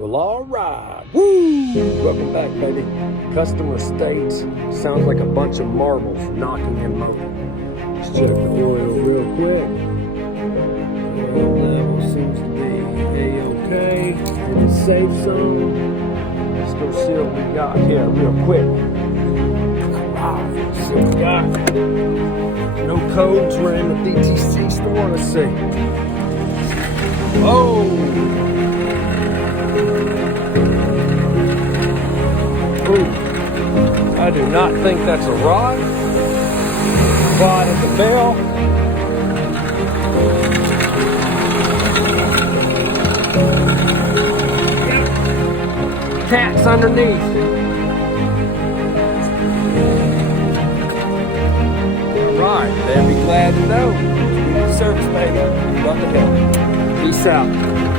Well, all right. Woo! Welcome back, baby. Customer states sounds like a bunch of marbles knocking and moving. Let's check the oil real quick. Oil level seems to be A-OK. In the safe zone. Let's go see what we got here real quick. All right, let's see what we got. No codes. We're in the DTC store. Let's see. Oh! I do not think that's a rod. Rod at the bell. Yep. Cat's underneath. Alright, they'd be glad to know. Community service, baby. Love to help. Peace out.